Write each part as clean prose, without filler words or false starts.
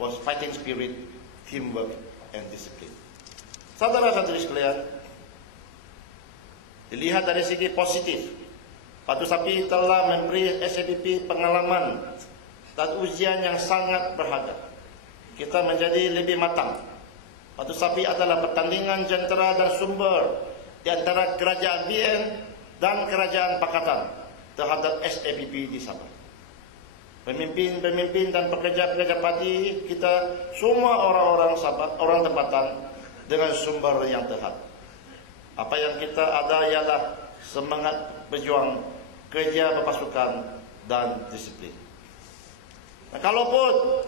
was fighting spirit, teamwork, and discipline. Saudara-saudari sekalian, dilihat dari segi positif, Batu Sapi telah memberi SAPP pengalaman dan ujian yang sangat berharga. Kita menjadi lebih matang. Batu Sapi adalah pertandingan jentera dan sumber di antara kerajaan BN dan kerajaan Pakatan terhadap SAPP di Sabah. Pemimpin-pemimpin dan pekerja-pekerja parti kita semua orang-orang Sabah, orang tempatan dengan sumber yang terhad. Apa yang kita ada ialah semangat berjuang, kerja berpasukan dan disiplin. Nah, kalaupun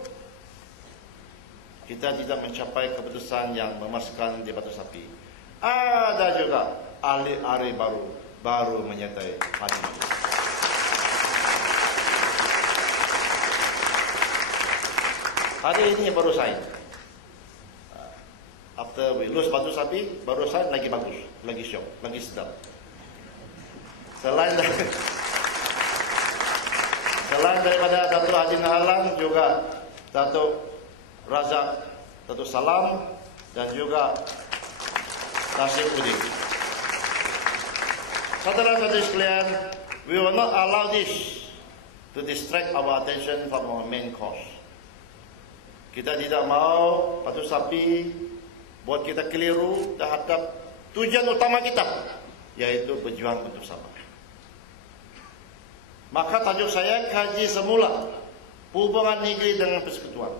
kita tidak mencapai keputusan yang memuaskan di Batu Sapi, ada juga ahli-ahli baru menyertai parti. Hari ini baru sign. After we lose Batu Sapi, baru sign lagi bagus, lagi syok, lagi sedap. Selain daripada Datuk Haji Nahalang, juga Datuk Razak, Datuk Salam, dan juga Nasib Udin. Saudara-saudari sekalian, we will not allow this to distract our attention from our main cause. Kita tidak mau Batu Sapi buat kita keliru terhadap tujuan utama kita, yaitu berjuang untuk Sabah. Maka tajuk saya kaji semula hubungan negeri dengan persekutuan,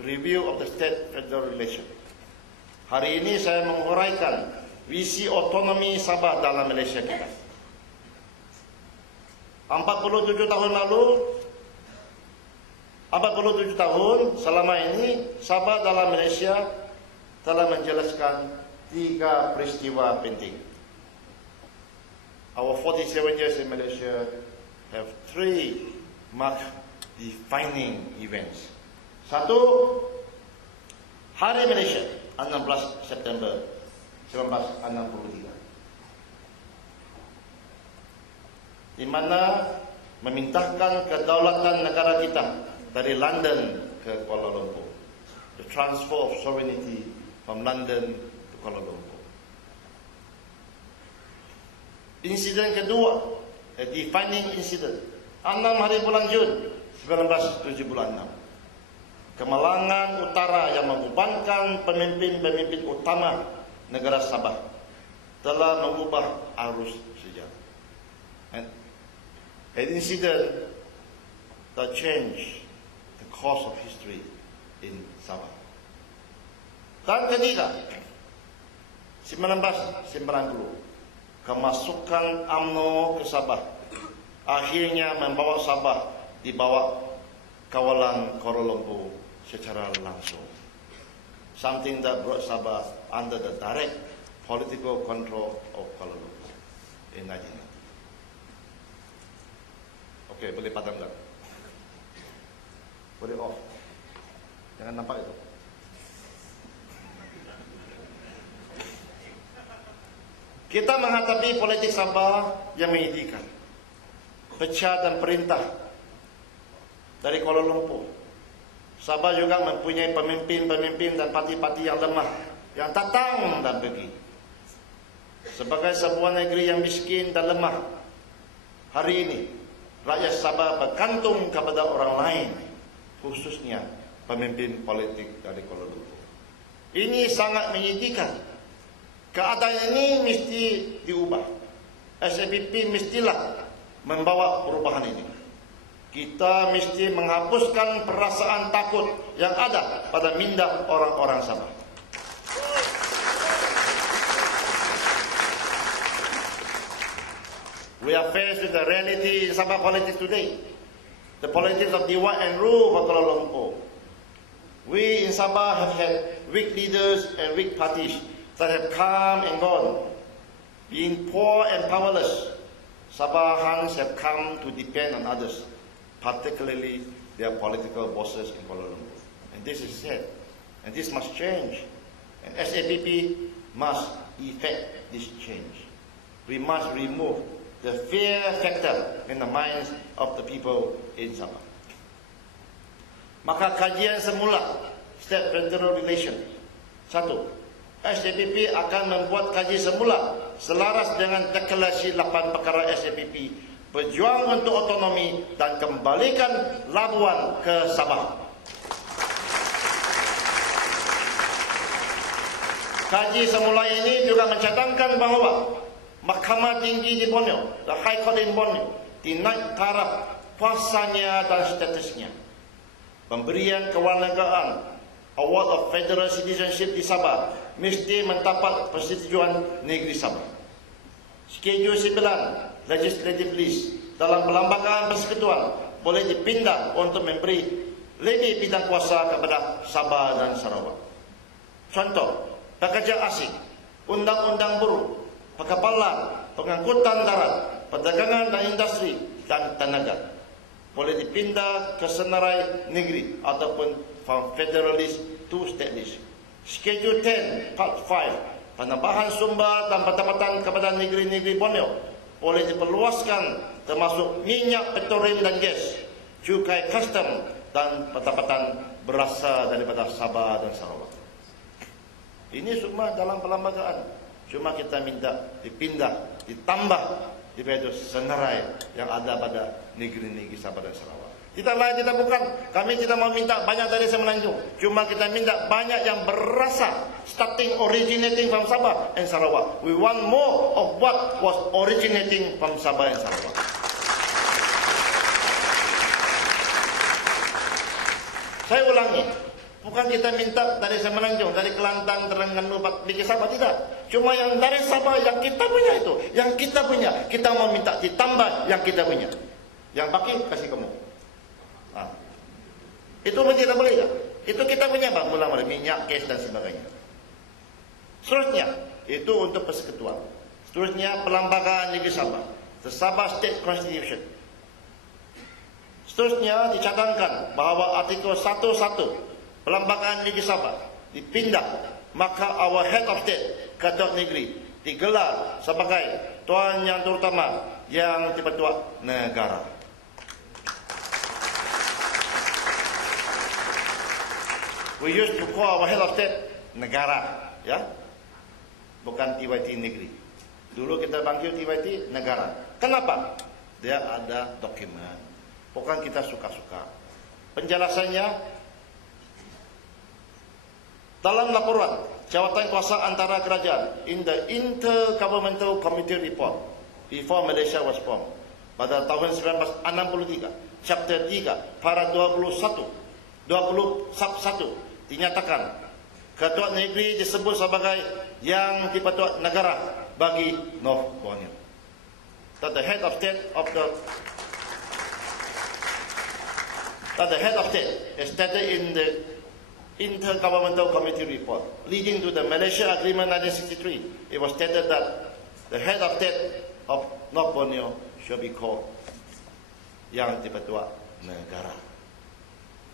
review of the state-federal relation. Hari ini saya menguraikan visi otonomi Sabah dalam Malaysia kita. 47 tahun selama ini Sabah dalam Malaysia telah menjelaskan 3 peristiwa penting. Our 47 years in Malaysia have 3 mark defining events. 1, Hari Malaysia 16 September 1963, di mana memintahkan kedaulatan negara kita dari London ke Kuala Lumpur, the transfer of sovereignty from London to Kuala Lumpur. Insiden kedua, a defining incident, 6 hari bulan Jun 1976, Kemalangan Utara yang membebankan pemimpin-pemimpin utama negara Sabah telah mengubah arus sejarah. And an incident that changed the course of history in Sabah. Dan ketiga, 1990, kemasukan UMNO ke Sabah akhirnya membawa Sabah di bawah kawalan Kuala Lumpur secara langsung. Something that brought Sabah under the direct political control of Kuala Lumpur in 1990. Okey, boleh padamkan. Boleh off. Jangan nampak itu. Kita menghadapi politik Sabah yang menyedihkan. Pecah dan perintah dari Kuala Lumpur. Sabah juga mempunyai pemimpin-pemimpin dan parti-parti yang lemah, yang datang dan pergi. Sebagai sebuah negeri yang miskin dan lemah, hari ini rakyat Sabah bergantung kepada orang lain, khususnya pemimpin politik dari Kuala Lumpur. Ini sangat menyedihkan. Keadaan ini mesti diubah. SAPP mestilah membawa perubahan ini. Kita mesti menghapuskan perasaan takut yang ada pada minda orang-orang Sabah. We are faced with the reality in Sabah politics today. The politics of divide and rule for Kuala Lumpur. We in Sabah have had weak leaders and weak parties that have come and gone. Being poor and powerless, Sabahans have come to depend on others, particularly their political bosses in Kuala Lumpur. And this is sad. And this must change. And SAPP must effect this change. We must remove the fear factor in the minds of the people in Sabah. Maka kajian semula State Federal Relation. 1. SAPP akan membuat kaji semula selaras dengan deklarasi 8 perkara SAPP, berjuang untuk otonomi dan kembalikan Labuan ke Sabah. Kaji semula ini juga mencadangkan bahawa Mahkamah Tinggi di Borneo, the High Court in Borneo, dinaik taraf kuasanya dan statusnya. Pemberian kewarganegaraan, Award of Federal Citizenship di Sabah mesti mendapat persetujuan negeri Sabah. Skedul 9 Legislative List dalam Perlembagaan Persekutuan boleh dipindah untuk memberi lebih bidang kuasa kepada Sabah dan Sarawak. Contoh, pekerja asing, undang-undang buruh, perkapalan, pengangkutan darat, perdagangan dan industri, dan tenaga boleh dipindah ke senarai negeri ataupun from federalist to state list. Skedul 10 Part 5 penambahan sumber dan pendapatan kepada negeri-negeri Borneo boleh diperluaskan termasuk minyak, petroleum dan gas, cukai custom dan pendapatan berasal daripada Sabah dan Sarawak. Ini semua dalam perlembagaan. Cuma kita minta dipindah, ditambah daripada senarai yang ada pada negeri-negeri Sabah dan Sarawak. Tidak lain, tidak bukan. Kami tidak mau minta banyak dari Semenanjung. Cuma kita minta banyak yang berasal, originating from Sabah and Sarawak. We want more of what was originating from Sabah and Sarawak. Saya ulangi, bukan kita minta dari Semenanjung, dari Kelantan, Terengganu, Bukit Sabah, tidak. Cuma yang dari Sabah yang kita punya itu, yang kita punya, kita mau minta ditambah yang kita punya. Yang baki kasih kamu. Itu tidak boleh tak? Itu kita punya bang, mula-mula minyak, gas dan sebagainya. Seterusnya, itu untuk persekutuan. Seterusnya, Perlembagaan Negeri Sabah, the Sabah State Constitution. Seterusnya dicadangkan bahawa artikel 1.1 Perlembagaan Negeri Sabah dipindah, maka our head of state, Ketua Negeri, digelar sebagai Tuan Yang Terutama Yang Dipertua Negara. We used to call our head of state negara, ya, bukan TYT negeri. Dulu kita panggil TYT negara. Kenapa? Dia ada dokumen. Bukan kita suka-suka. Penjelasannya dalam laporan jawatan kuasa antara kerajaan in the Intergovernmental Committee Report before Malaysia was formed pada tahun 1963, chapter 3, para 21 dinyatakan Ketua Negeri disebut sebagai Yang Dipertua Negara bagi North Borneo. That the head of state is stated in the Intergovernmental Committee Report leading to the Malaysia Agreement 1963. It was stated that the head of state of North Borneo should be called Yang Dipertua Negara.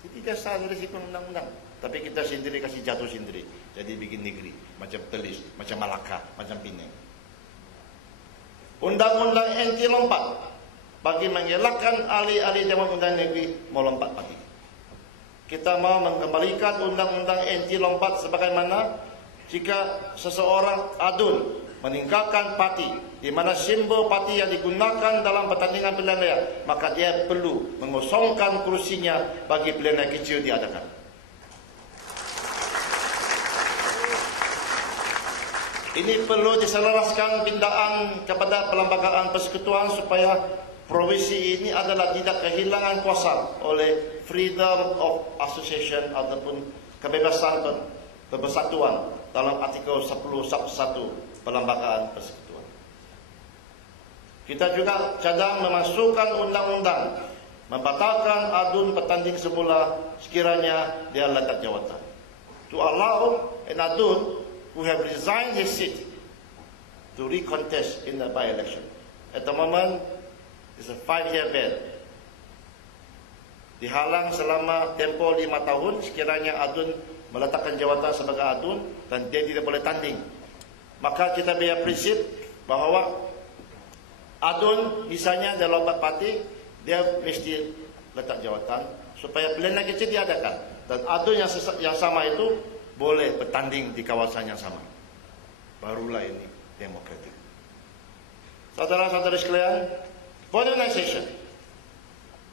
Tidak sah dari situ undang-undang. Tapi kita sendiri kasih jatuh sendiri. Jadi bikin negeri. Macam Telis, macam Malaka, macam Penang. Undang-undang anti lompat. Bagi mengelakkan ahli-ahli Dewan Undang Negeri melompat lagi. Kita mau mengembalikan undang-undang anti lompat sebagaimana jika seseorang adun meninggalkan parti di mana simbol parti yang digunakan dalam pertandingan pilihan raya, maka dia perlu mengosongkan kursinya bagi pilihan raya kecil diadakan. Ini perlu diselaraskan pindaan kepada Perlembagaan Persekutuan supaya provinsi ini adalah tidak kehilangan kuasa oleh freedom of association ataupun kebebasan bersatuan dalam artikel 10.1 Perlembagaan Persekutuan. Kita juga cadang memasukkan undang-undang membatalkan adun pertanding semula sekiranya dia letak jawatan. To allow an adun who have resigned his seat to recontest in the by-election. At the moment, it's a 5-year ban. Dihalang selama tempoh 5 tahun sekiranya adun meletakkan jawatan sebagai adun dan dia tidak boleh tanding. Maka kita punya prinsip bahawa adun misalnya dalam lompat parti dia mesti letak jawatan supaya pilihan yang kecil diadakan, dan adun yang sama itu boleh bertanding di kawasan yang sama. Barulah ini demokratik. Saudara-saudara sekalian, modernisation.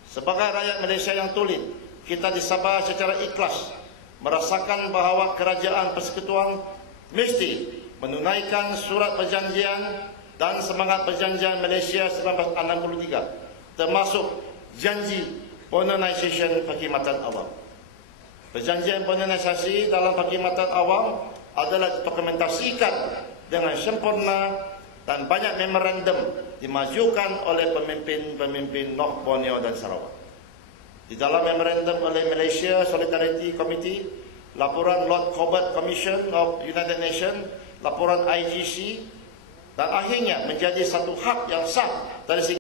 Sebagai rakyat Malaysia yang tulen, kita di Sabah secara ikhlas merasakan bahawa kerajaan persekutuan mesti menunaikan surat perjanjian dan semangat perjanjian Malaysia 1963, termasuk janji modernisation perkhidmatan awam. Perjanjian modernisasi dalam perkhidmatan awam adalah dokumentasikan dengan sempurna dan banyak memorandum dimajukan oleh pemimpin-pemimpin North Borneo dan Sarawak. Di dalam memorandum oleh Malaysia Solidarity Committee, laporan Lord Corbett Commission of United Nations, laporan IGC, dan akhirnya menjadi satu hak yang sah dari segi